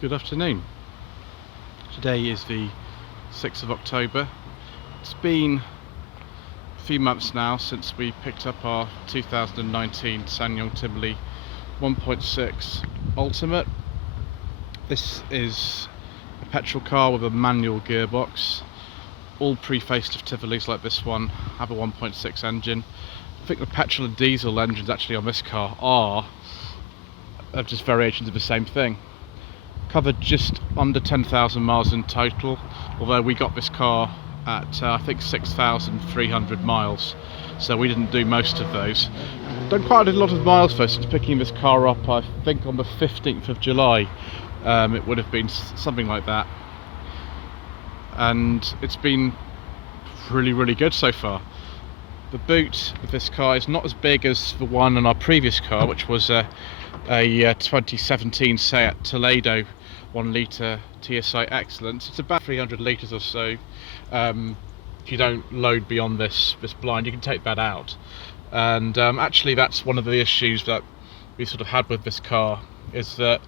Good afternoon. Today is the 6th of October. It's been a few months now since we picked up our 2019 SsangYong Tivoli 1.6 Ultimate. This is a petrol car with a manual gearbox. All pre-facelift Tivolis like this one have a 1.6 engine. I think the petrol and diesel engines actually on this car are just variations of the same thing. Covered just under 10,000 miles in total, although we got this car at I think 6,300 miles, so we didn't do most of those. Done quite a lot of miles though since picking this car up. I think on the 15th of July it would have been something like that, and it's been really good so far. The boot of this car is not as big as the one on our previous car, which was a 2017 Seat Toledo 1 litre TSI Excellence. It's about 300 litres or so. If you don't load beyond this blind, you can take that out. And actually that's one of the issues that we sort of had with this car, is that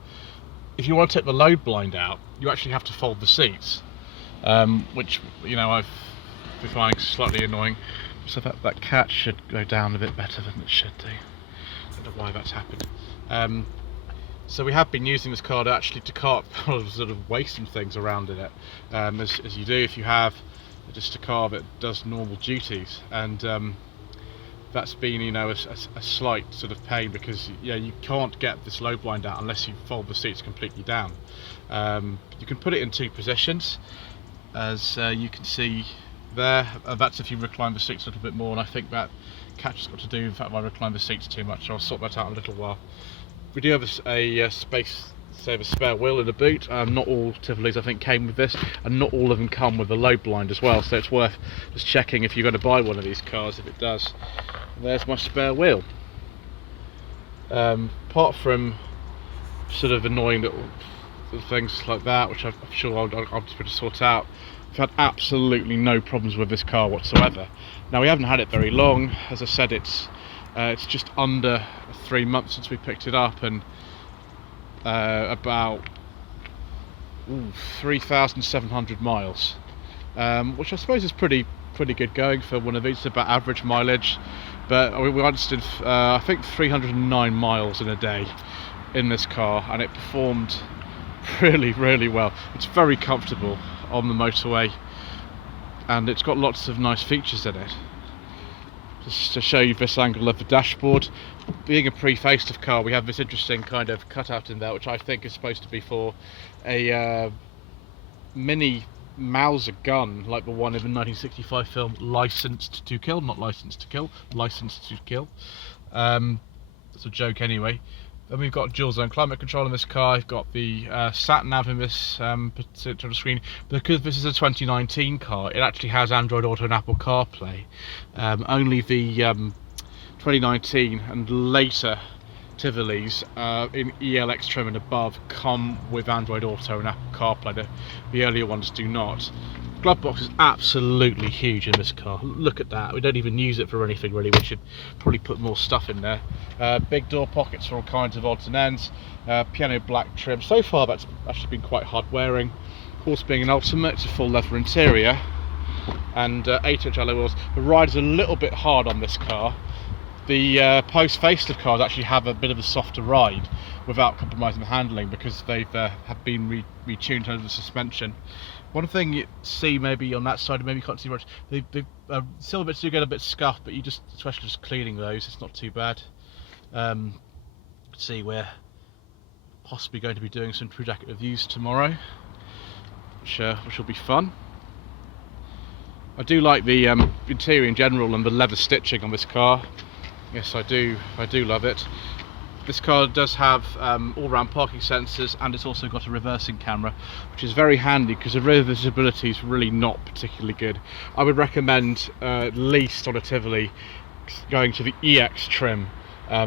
if you want to take the load blind out, you actually have to fold the seats, which, you know, I've been finding slightly annoying. So that catch should go down a bit better than it should do. I don't know why that's happened. So we have been using this car to cart sort of waste and things around in it, as you do if you have just a car that does normal duties, and that's been, you know, a slight sort of pain, because you can't get this low blind out unless you fold the seats completely down. You can put it in two positions, as you can see there. That's if you recline the seats a little bit more, and I think that catch has got to do with the fact that I recline the seats too much, so I'll sort that out in a little while. We do have a space saver spare wheel in the boot. Not all Tivolis I think came with this, and not all of them come with a low blind as well, so it's worth just checking if you're going to buy one of these cars if it does. And there's my spare wheel. Apart from sort of annoying little things like that, which I'm sure I'll just be able to sort out, I've had absolutely no problems with this car whatsoever. Now, we haven't had it very long. As I said, it's just under 3 months since we picked it up, and about 3,700 miles, which I suppose is pretty good going for one of these. It's about average mileage, but we once did I think 309 miles in a day in this car, and it performed really well. It's very comfortable on the motorway, and it's got lots of nice features in it. Just to show you this angle of the dashboard, being a pre-facelift car, we have this interesting kind of cutout in there, which I think is supposed to be for a mini Mauser gun, like the one in the 1965 film Licensed to Kill. Not Licensed to Kill, Licensed to Kill. That's a joke anyway. Then we've got dual zone climate control in this car. I've got the sat nav in this particular screen. Because this is a 2019 car, it actually has Android Auto and Apple CarPlay. Only the 2019 and later Tivolis in ELX trim and above come with Android Auto and Apple CarPlay. The earlier ones do not. The glove box is absolutely huge in this car. Look at that. We don't even use it for anything really. We should probably put more stuff in there. Big door pockets for all kinds of odds and ends. Piano black trim. So far that's actually been quite hard wearing. Of course, being an Ultimate, it's a full leather interior and 8-inch alloy wheels. The ride is a little bit hard on this car. The post facelift cars actually have a bit of a softer ride without compromising the handling, because they've have been retuned over the suspension. One thing you see maybe on that side, maybe you can't see much, the silver bits do get a bit scuffed, but especially just cleaning those, it's not too bad. See, we're possibly going to be doing some True Jacket reviews tomorrow, which will be fun. I do like the interior in general and the leather stitching on this car. Yes, I do love it. This car does have all-round parking sensors, and it's also got a reversing camera, which is very handy because the rear visibility is really not particularly good. I would recommend at least on a Tivoli going to the e-XGi trim,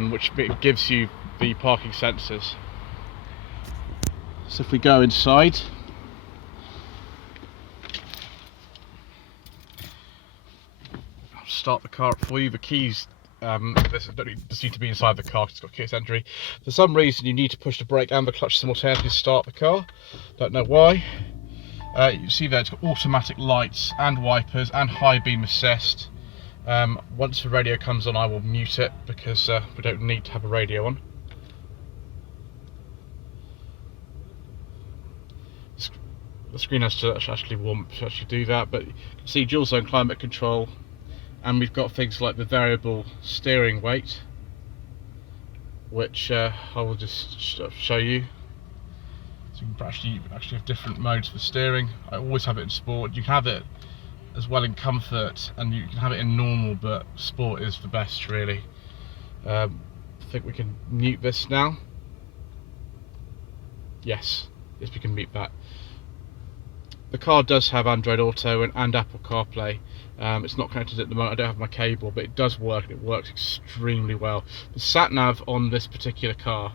which gives you the parking sensors. So if we go inside, I'll start the car up for you. The keys This does need to be inside the car because it's got keyless entry. For some reason, you need to push the brake and the clutch simultaneously to start the car. Don't know why. You see there, it's got automatic lights and wipers and high beam assist. Once the radio comes on, I will mute it because we don't need to have a radio on. The screen has to actually warm to actually do that, but you can see dual zone climate control, and we've got things like the variable steering weight, which I will just show you. So you can actually have different modes for steering. I always have it in sport. You can have it as well in comfort, and you can have it in normal, but sport is the best really. I think we can mute this now. Yes, we can mute that. The car does have Android Auto and Apple CarPlay. It's not connected at the moment, I don't have my cable, but it does work, and it works extremely well. The sat-nav on this particular car,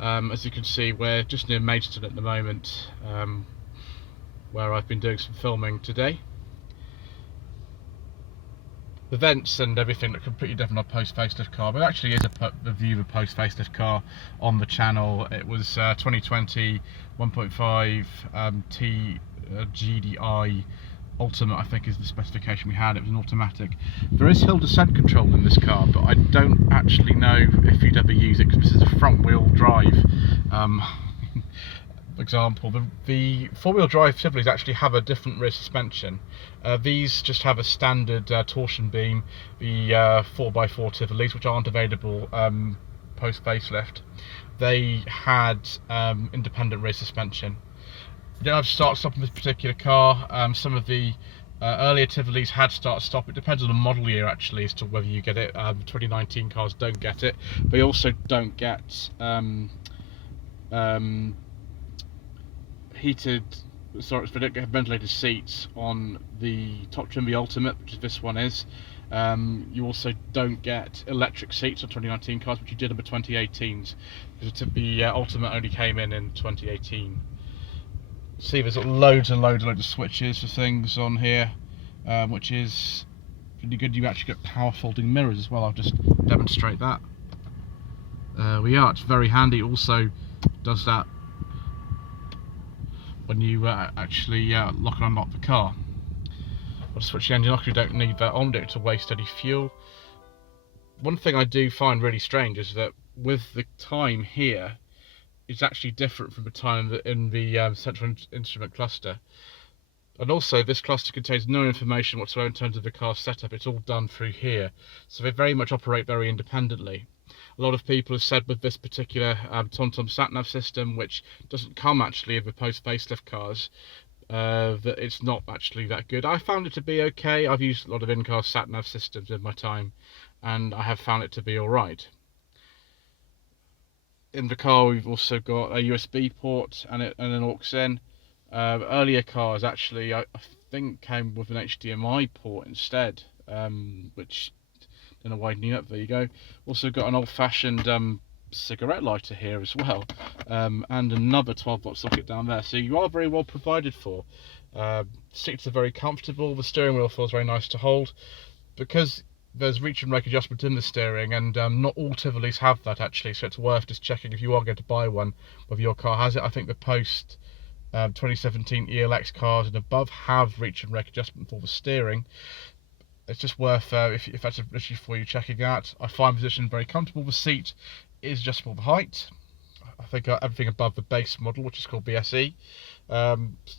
as you can see, we're just near Maidstone at the moment, where I've been doing some filming today. The vents and everything look completely different on a post-facelift car, but it actually is a view of a post-facelift car on the channel. It was 2020 1.5 T GDI Ultimate, I think is the specification we had. It was an automatic. There is hill descent control in this car, but I don't actually know if you'd ever use it because this is a front wheel drive. For example, the four-wheel drive Tivolis actually have a different rear suspension. These just have a standard torsion beam, the 4x4 Tivolis, which aren't available post facelift. They had independent rear suspension. You don't have start-stop in this particular car. Some of the earlier Tivolis had start-stop. It depends on the model year actually as to whether you get it. 2019 cars don't get it, but you also don't get ventilated seats on the top trim, the Ultimate, which this one is. You also don't get electric seats on 2019 cars, which you did on the 2018s, because the Ultimate only came in 2018. See, there's loads and loads of switches for things on here, which is really good. You actually get power folding mirrors as well. I'll just demonstrate that. We are. It's very handy. It also does that when you actually lock and unlock the car. I'll switch the engine off. You don't need that on it to waste any fuel. One thing I do find really strange is that with the time here, it's actually different from the time in the central instrument cluster. And also, this cluster contains no information whatsoever in terms of the car setup. It's all done through here, so they very much operate very independently. A lot of people have said with this particular TomTom sat-nav system, which doesn't come actually of the post-facelift cars, that it's not actually that good. I found it to be okay. I've used a lot of in-car sat-nav systems in my time, and I have found it to be alright. In the car we've also got a USB port and an aux in. Earlier cars actually I think came with an HDMI port instead, which I don't know why I knew that. There you go. Also got an old-fashioned cigarette lighter here as well, and another 12-volt socket down there, so you are very well provided for. Seats are very comfortable. The steering wheel feels very nice to hold because there's reach and rake adjustment in the steering, and not all Tivolis have that actually, so it's worth just checking if you are going to buy one whether your car has it. I think the post 2017 ELX cars and above have reach and rake adjustment for the steering. It's just worth, if that's an issue for you, checking that. I find the position very comfortable. The seat is adjustable the height. I think everything above the base model, which is called BSE.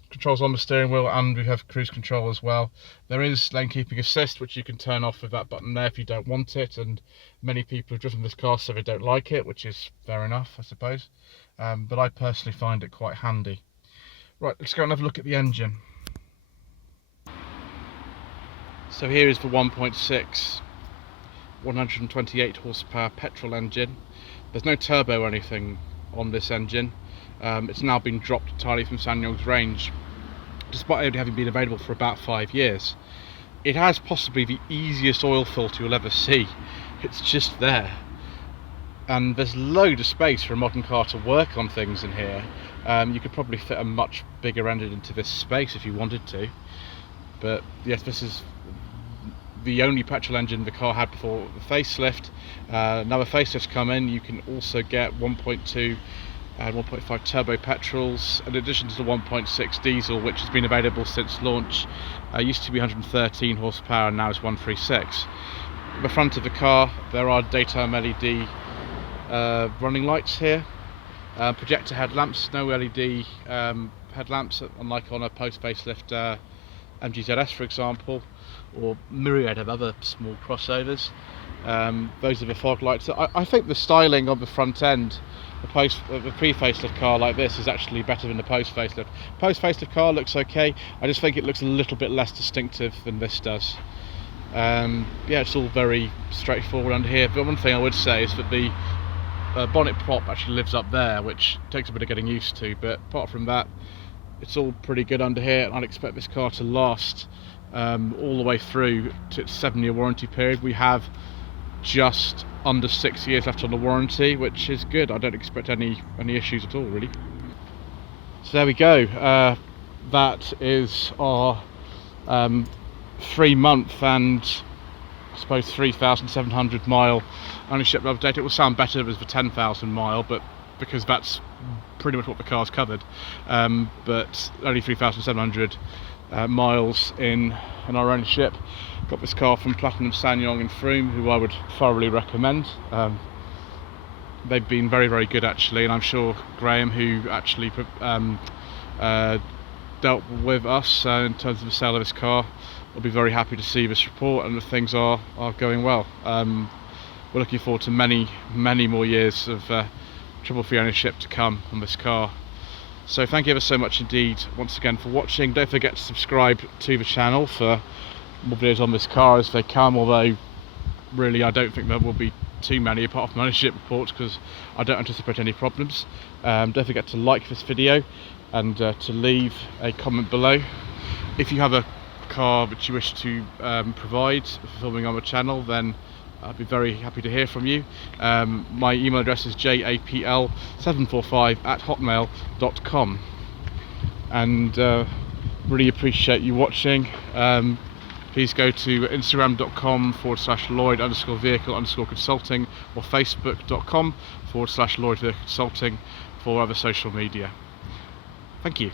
Controls on the steering wheel, and we have cruise control as well. There is lane keeping assist, which you can turn off with that button there if you don't want it, and many people have driven this car so they don't like it, which is fair enough, I suppose. But I personally find it quite handy. Right, let's go and have a look at the engine. So here is the 1.6 128 horsepower petrol engine. There's no turbo or anything on this engine. It's now been dropped entirely from SsangYong's range, despite only having been available for about 5 years. It has possibly the easiest oil filter you'll ever see. It's just there. And there's loads of space for a modern car to work on things in here. You could probably fit a much bigger engine into this space if you wanted to. But yes, this is the only petrol engine the car had before the facelift. Now the facelift's come in, you can also get 1.2 and 1.5 turbo petrols, in addition to the 1.6 diesel, which has been available since launch. Used to be 113 horsepower and now it's 136. At the front of the car there are daytime LED running lights here, projector headlamps, no LED headlamps unlike on a post-facelift MG ZS for example, or myriad of other small crossovers. Those are the fog lights. I think the styling of the front end, the pre-facelift car like this is actually better than the post-facelift. Post-facelift car looks okay, I just think it looks a little bit less distinctive than this does. Yeah, it's all very straightforward under here, but one thing I would say is that the bonnet prop actually lives up there, which takes a bit of getting used to, but apart from that it's all pretty good under here, and I'd expect this car to last all the way through to its 7-year warranty period. We have just under 6 years left on the warranty, which is good. I don't expect any issues at all really. So there we go, that is our 3-month and I suppose 3,700 mile ownership update. It will sound better if it was the 10,000 mile, but because that's pretty much what the car's covered, but only 3,700 miles in our ownership. Got this car from Platinum SsangYong in Frome, who I would thoroughly recommend. They've been very, very good actually, and I'm sure Graham, who actually dealt with us in terms of the sale of this car, will be very happy to see this report and that things are going well. We're looking forward to many more years of trouble-free ownership to come on this car. So thank you ever so much indeed once again for watching. Don't forget to subscribe to the channel for more videos on this car as they come, although really I don't think there will be too many apart from ownership reports, because I don't anticipate any problems. Don't forget to like this video and to leave a comment below. If you have a car which you wish to provide for filming on the channel, then I'd be very happy to hear from you. My email address is japl745@hotmail.com, and really appreciate you watching. Please go to instagram.com/Lloyd_vehicle_consulting or facebook.com/Lloyd vehicle consulting for other social media. Thank you.